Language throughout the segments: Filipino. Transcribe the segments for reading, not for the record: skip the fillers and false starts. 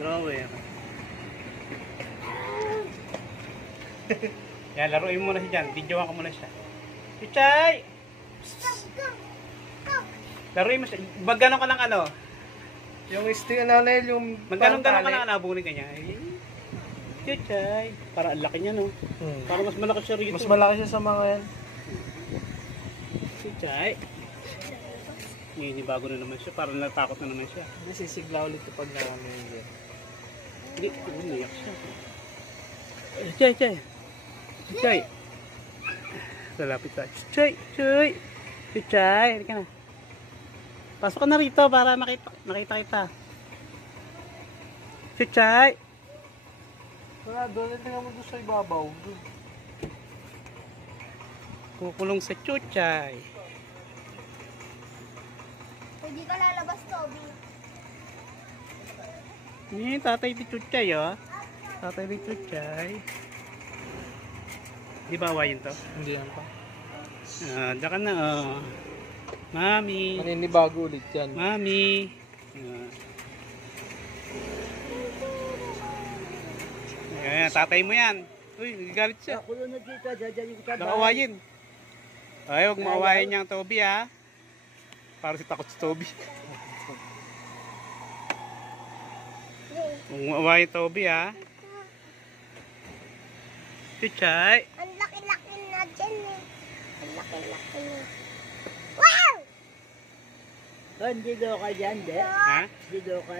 Drawer. Yan, laruin mo muna siya dyan. Videoan ko muna siya. Chuchay! Laruin mo siya. Magganon ka ng ano? Yung stick nanay, yung Magganon ka ng nabunin ka niya. Chuchay. Para ang laki niya, no? Para mas malaki siya rito. Mas malaki siya sa mga yan. Chuchay. Ngayon, bago na naman siya. Parang natakot na naman siya. Hindi, sisigla ulit ito pag namin yan. Hindi, umiyak siya. Chuchay, Chuchay. Chuchay. Lalapit tayo. Chuchay, Chuchay. Chuchay, halika na. Pasok ka na rito para makita kita. Chuchay. Wala, doon. Tingnan mo doon sa ibabaw. Kukulong sa Chuchay. Hindi ka lalabas, Toby. Tatay ni Chuchay, oh. Tatay ni Chuchay. Di ba awayin to? Hindi yan pa. Diyan ka na, oh. Mami. Maninibago ulit yan. Mami. Ayan, tatay mo yan. Uy, nagagalit siya. Nakawayin. Ay, huwag maawayin niyang Toby, ha. Para si takot si Toby. Huwag maawayin Toby, ha. Chuchay. Ang laki-laki na dyan eh. Ang laki-laki na. Wow! Hindi daw ka dyan, de? Ha? Hindi daw ka?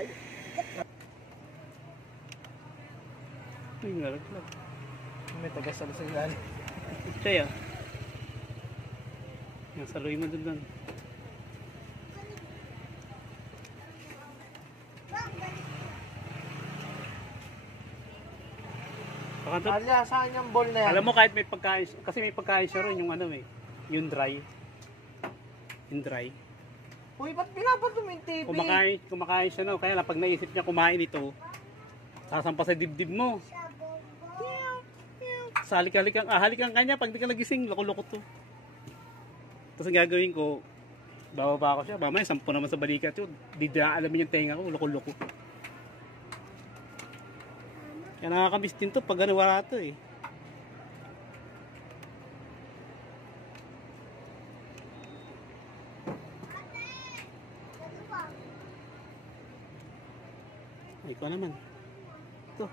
Ay, nalaglag. May taga-salasilan. Chuchay, ah. Yan, saluhin mo dun. Alya, saan yung ball na yan? Alam mo kahit may pagkain, kasi may pagkain siya rin yung ano eh, yung dry. Yung dry. Uy, ba't binabato mo yung TV? Kumakain siya, no? Kaya lang pag naisip niya kumain ito, sasampa sa dibdib mo. Halikan kanya pag di ka nagising, loko-loko to. Tapos ang gagawin ko, bababa ko siya, mamaya 10 naman sa balikat yun. Di na alamin yung tenga ko, loko-loko. Kaya nakakamiss din to pag ano wala to eh. Ay, ikaw naman. Ito.